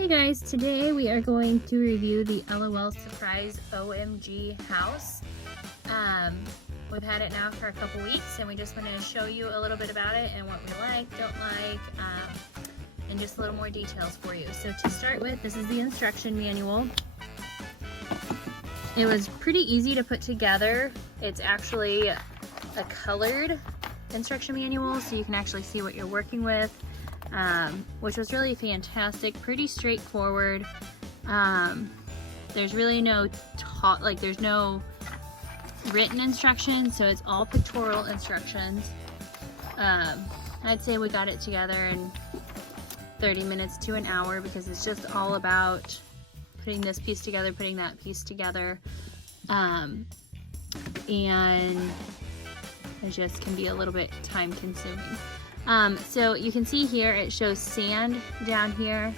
Hey guys, today we are going to review the LOL Surprise OMG house. We've had it now for a couple weeks and we just want to show you a little bit about it and what we like, don't like, and just a little more details for you. So to start with, this is the instruction manual. It was pretty easy to put together. It's actually a colored instruction manual so you can actually see what you're working with. Which was really fantastic, pretty straightforward. There's really no there's no written instructions, so it's all pictorial instructions. I'd say we got it together in 30 minutes to an hour because it's just all about putting this piece together, putting that piece together, and it just can be a little bit time consuming. So you can see here it shows sand down here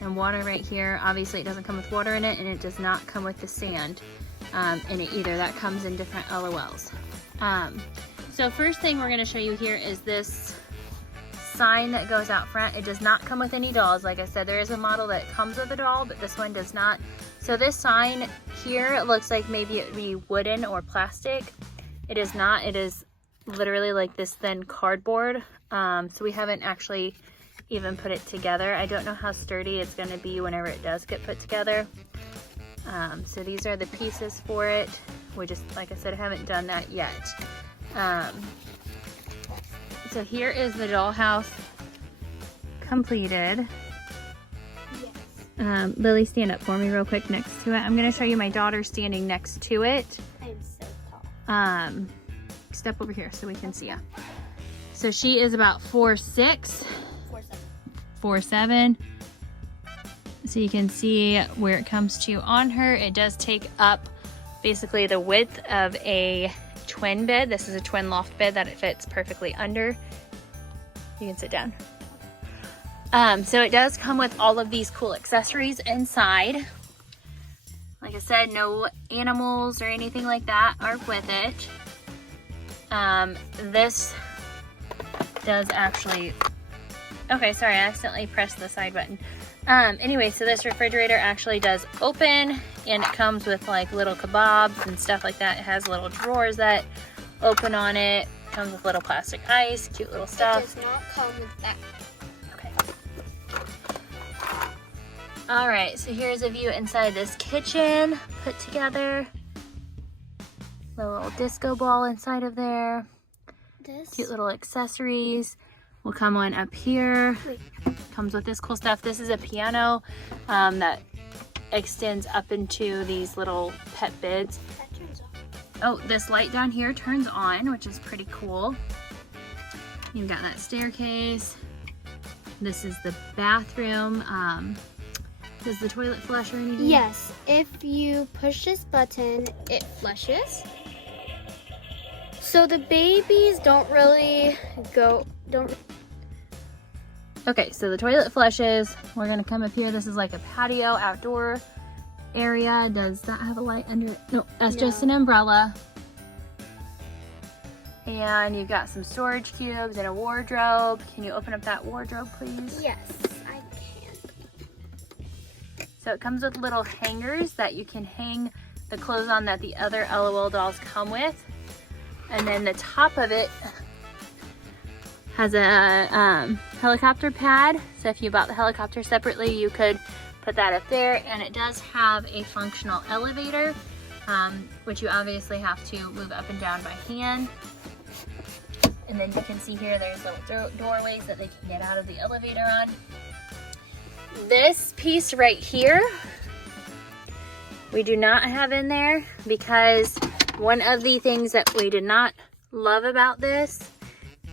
and water right here. Obviously it doesn't come with water in it, and it does not come with the sand in it either. That comes in different LOLs. So first thing we're going to show you here is this sign that goes out front. It does not come with any dolls. Like I said, there is a model that comes with a doll, but this one does not. So this sign here, it looks like maybe it would be wooden or plastic. It is not. It is literally like this thin cardboard. So we haven't actually even put it together. I don't know how sturdy it's going to be whenever it does get put together. So these are the pieces for it. We just, like I said, haven't done that yet. So here is the dollhouse completed. Yes. Lily, stand up for me real quick next to it. I'm going to show you my daughter standing next to it. I'm so tall. Step over here so we can see ya. So she is about 4'6", 4'7". So you can see where it comes to on her. It does take up basically the width of a twin bed. This is a twin loft bed that it fits perfectly under. You can sit down. So it does come with all of these cool accessories inside. Like I said, no animals or anything like that are with it. This does actually, okay, sorry, I accidentally pressed the side button. Anyway, so this refrigerator actually does open, and it comes with like little kebabs and stuff like that. It has little drawers that open on it. Comes with little plastic ice, cute little stuff. It does not come with that. Okay. All right, so here's a view inside this kitchen put together. The little disco ball inside of there. Cute little accessories. Will come on up here. Wait. Comes with this cool stuff. This is a piano that extends up into these little pet beds. That turns off. Oh, this light down here turns on, which is pretty cool. You've got that staircase. This is the bathroom. Does the toilet flush or anything? Yes, if you push this button, it flushes. So the babies don't really Okay, so the toilet flushes. We're gonna come up here. This is like a patio outdoor area. Does that have a light under it? No, that's just an umbrella. And you've got some storage cubes and a wardrobe. Can you open up that wardrobe, please? Yes, I can. So it comes with little hangers that you can hang the clothes on that the other LOL dolls come with. And then the top of it has a helicopter pad. So if you bought the helicopter separately, you could put that up there. And it does have a functional elevator, which you obviously have to move up and down by hand. And then you can see here there's little doorways that they can get out of the elevator on. This piece right here, we do not have in there because one of the things that we did not love about this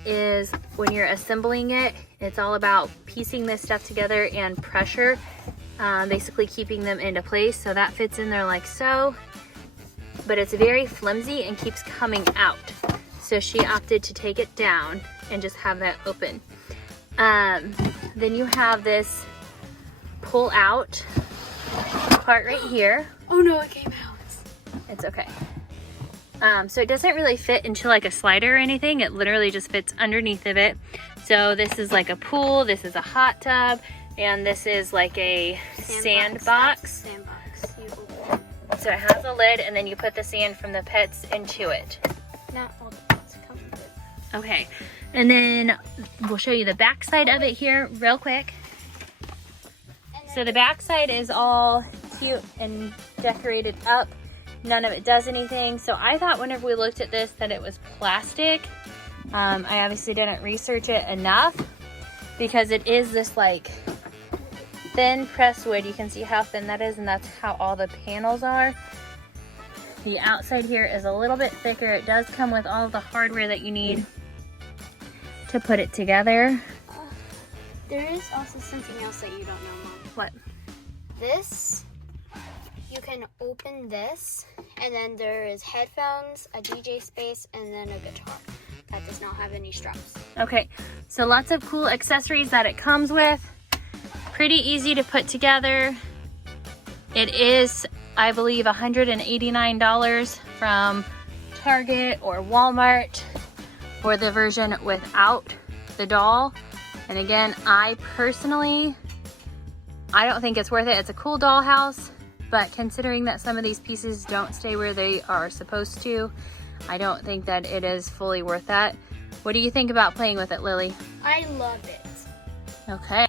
is when you're assembling it, it's all about piecing this stuff together and pressure, basically keeping them into place. So that fits in there like so, but it's very flimsy and keeps coming out. So she opted to take it down and just have that open. Then you have this pull out part right here. Oh no, it came out. It's okay. So it doesn't really fit into like a slider or anything. It literally just fits underneath of it. So this is like a pool. This is a hot tub. And this is like a sandbox. Sandbox. You open it. So it has a lid, and then you put the sand from the pets into it. Not all the pets come with it. Okay, and then we'll show you the back side of it here real quick. So the back side is all cute and decorated up. None of it does anything. So I thought whenever we looked at this that it was plastic. I obviously didn't research it enough because it is this like thin pressed wood. You can see how thin that is, and that's how all the panels are. The outside here is a little bit thicker. It does come with all of the hardware that you need to put it together. There is also something else that you don't know, Mom. What? This, you can open this, and then there is headphones, a DJ space, and then a guitar that does not have any straps. Okay, so lots of cool accessories that it comes with. Pretty easy to put together. It is, I believe, $189 from Target or Walmart for the version without the doll. And again, I personally, I don't think it's worth it. It's a cool dollhouse, but considering that some of these pieces don't stay where they are supposed to, I don't think that it is fully worth that. What do you think about playing with it, Lily? I love it. Okay.